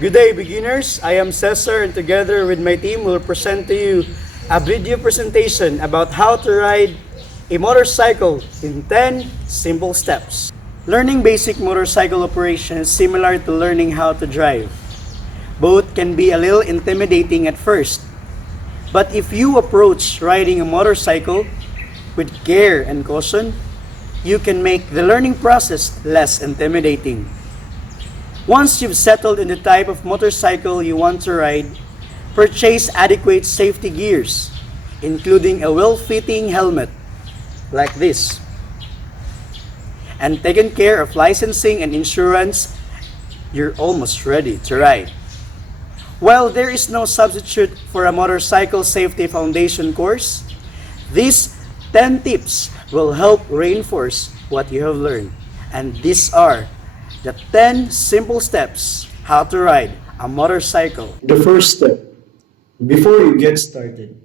Good day, beginners. I am Cesar, and together with my team will present to you a video presentation about how to ride a motorcycle in 10 simple steps. Learning basic motorcycle operation is similar to learning how to drive. Both can be a little intimidating at first, but if you approach riding a motorcycle with care and caution, you can make the learning process less intimidating. Once you've settled in the type of motorcycle you want to ride, purchase adequate safety gears, including a well-fitting helmet, like this, and taken care of licensing and insurance, you're almost ready to ride. While there is no substitute for a motorcycle safety foundation course, these 10 tips will help reinforce what you have learned. And these are the 10 simple steps how to ride a motorcycle. The first step, before you get started,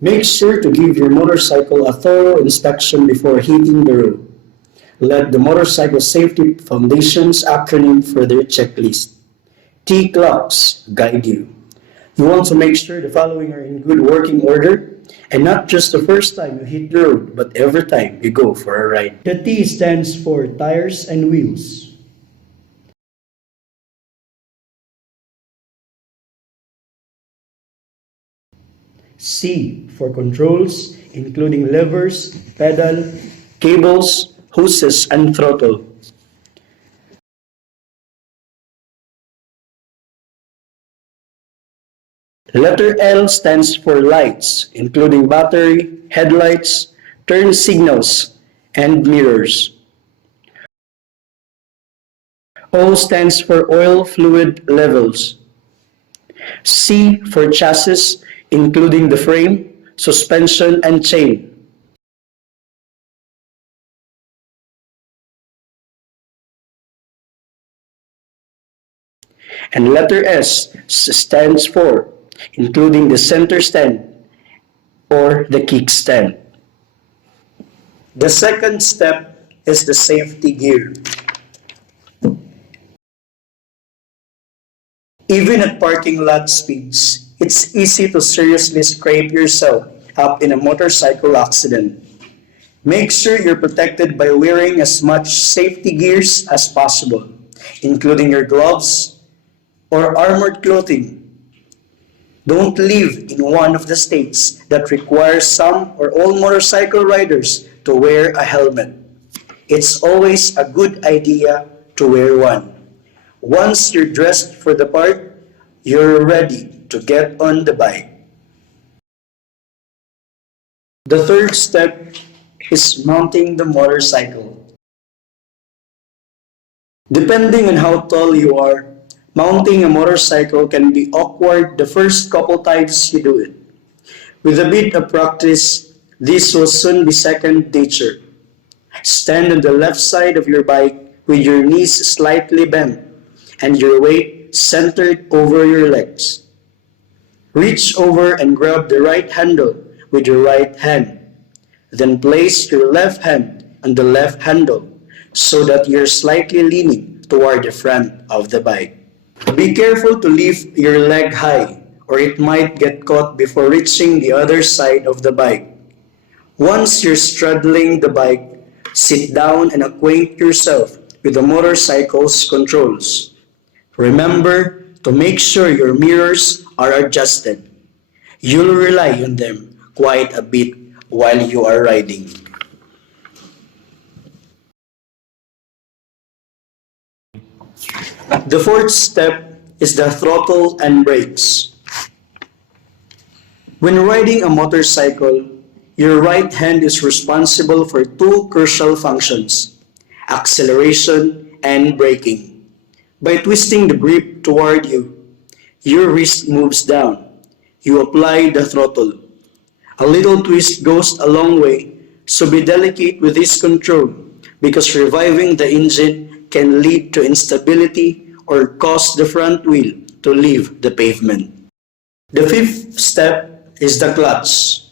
make sure to give your motorcycle a thorough inspection before hitting the road. Let the Motorcycle Safety Foundation's acronym for their checklist, T-CLOCKS, guide you. You want to make sure the following are in good working order, and not just the first time you hit the road, but every time you go for a ride. The T stands for tires and wheels. C for controls, including levers, pedal, cables, hoses, and throttle. Letter L stands for lights, including battery, headlights, turn signals, and mirrors. O stands for oil fluid levels. C for chassis, including the frame, suspension, and chain. And letter S stands for including the center stand or the kickstand. The second step is the safety gear. Even at parking lot speeds, it's easy to seriously scrape yourself up in a motorcycle accident. Make sure you're protected by wearing as much safety gears as possible, including your gloves or armored clothing. Don't live in one of the states that requires some or all motorcycle riders to wear a helmet. It's always a good idea to wear one. Once you're dressed for the part, you're ready to get on the bike. The third step is mounting the motorcycle. Depending on how tall you are, mounting a motorcycle can be awkward the first couple times you do it. With a bit of practice, this will soon be second nature. Stand on the left side of your bike with your knees slightly bent and your weight centered over your legs. Reach over and grab the right handle with your right hand. Then place your left hand on the left handle so that you're slightly leaning toward the front of the bike. Be careful to lift your leg high or it might get caught before reaching the other side of the bike. Once you're straddling the bike, sit down and acquaint yourself with the motorcycle's controls. Remember to make sure your mirrors are adjusted. You'll rely on them quite a bit while you are riding. The fourth step is the throttle and brakes. When riding a motorcycle, your right hand is responsible for two crucial functions, acceleration and braking. By twisting the grip toward you, your wrist moves down. You apply the throttle. A little twist goes a long way, so be delicate with this control because reviving the engine can lead to instability or cause the front wheel to leave the pavement. The fifth step is the clutch.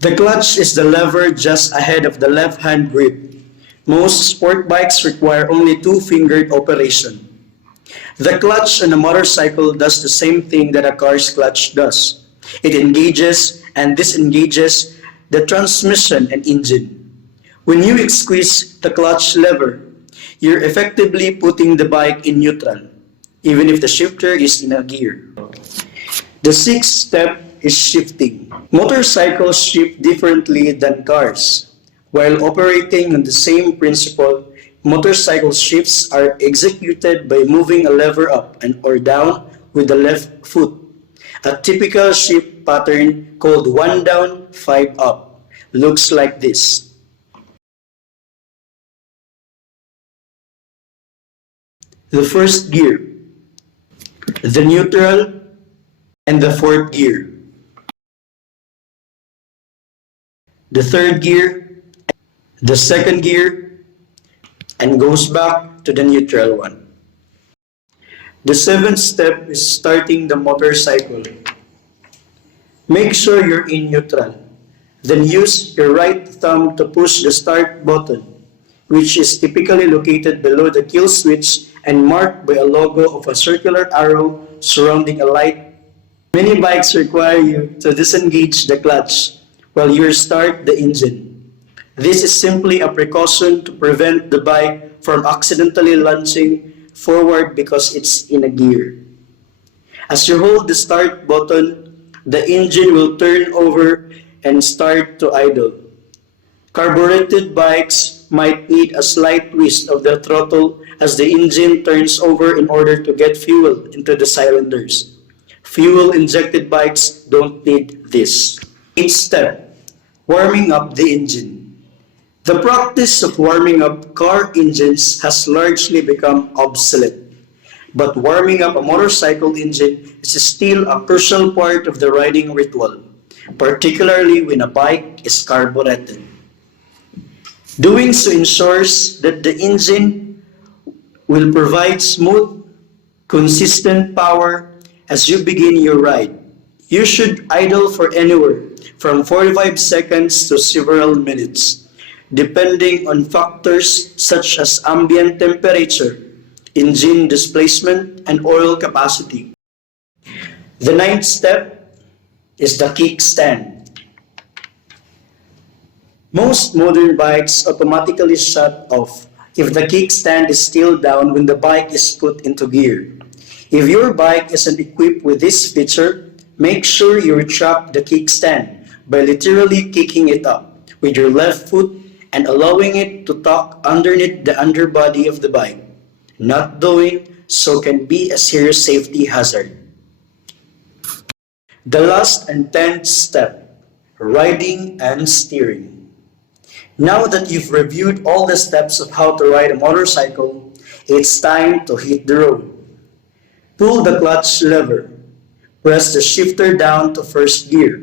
The clutch is the lever just ahead of the left-hand grip. Most sport bikes require only two-fingered operation. The clutch on a motorcycle does the same thing that a car's clutch does. It engages and disengages the transmission and engine. When you squeeze the clutch lever, you're effectively putting the bike in neutral, even if the shifter is in a gear. The sixth step is shifting. Motorcycles shift differently than cars. While operating on the same principle, motorcycle shifts are executed by moving a lever up and or down with the left foot. A typical shift pattern called 1 down, 5 up looks like this. The first gear, the neutral, and the fourth gear. The third gear, the second gear, and goes back to the neutral one. The seventh step is starting the motorcycle. Make sure you're in neutral. Then use your right thumb to push the start button, which is typically located below the kill switch and marked by a logo of a circular arrow surrounding a light. Many bikes require you to disengage the clutch while you start the engine. This is simply a precaution to prevent the bike from accidentally launching forward because it's in a gear. As you hold the start button, the engine will turn over and start to idle. Carbureted bikes might need a slight twist of the throttle as the engine turns over in order to get fuel into the cylinders. Fuel-injected bikes don't need this. Eighth step, warming up the engine. The practice of warming up car engines has largely become obsolete. But warming up a motorcycle engine is still a crucial part of the riding ritual, particularly when a bike is carbureted. Doing so ensures that the engine will provide smooth, consistent power as you begin your ride. You should idle for anywhere from 45 seconds to several minutes, depending on factors such as ambient temperature, engine displacement, and oil capacity. The ninth step is the kickstand. Most modern bikes automatically shut off if the kickstand is still down when the bike is put into gear. If your bike isn't equipped with this feature, make sure you retract the kickstand by literally kicking it up with your left foot and allowing it to tuck underneath the underbody of the bike. Not doing so can be a serious safety hazard. The last and 10th step, riding and steering. Now that you've reviewed all the steps of how to ride a motorcycle, it's time to hit the road. Pull the clutch lever. Press the shifter down to first gear.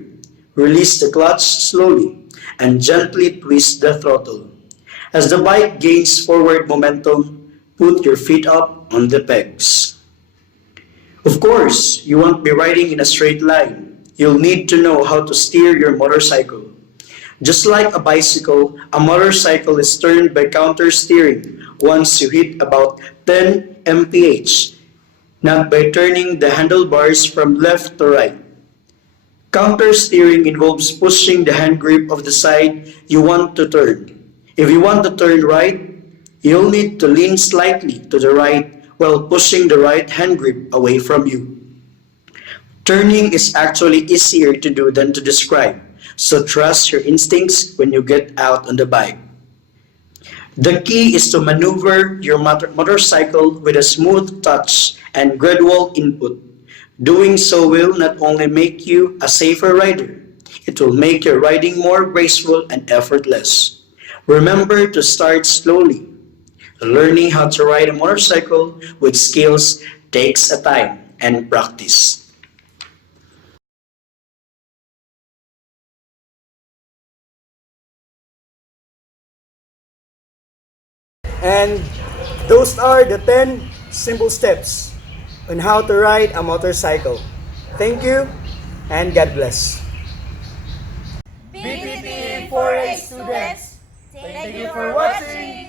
Release the clutch slowly and gently twist the throttle. As the bike gains forward momentum, put your feet up on the pegs. Of course, you won't be riding in a straight line. You'll need to know how to steer your motorcycle. Just like a bicycle, a motorcycle is turned by counter steering once you hit about 10 mph, not by turning the handlebars from left to right. Counter steering involves pushing the hand grip of the side you want to turn. If you want to turn right, you'll need to lean slightly to the right while pushing the right hand grip away from you. Turning is actually easier to do than to describe, so trust your instincts when you get out on the bike. The key is to maneuver your motorcycle with a smooth touch and gradual input. Doing so will not only make you a safer rider, it will make your riding more graceful and effortless. Remember to start slowly. Learning how to ride a motorcycle with skills takes a time and practice. And those are the 10 simple steps on how to ride a motorcycle. Thank you and God bless. PTT 4A students, thank you for watching.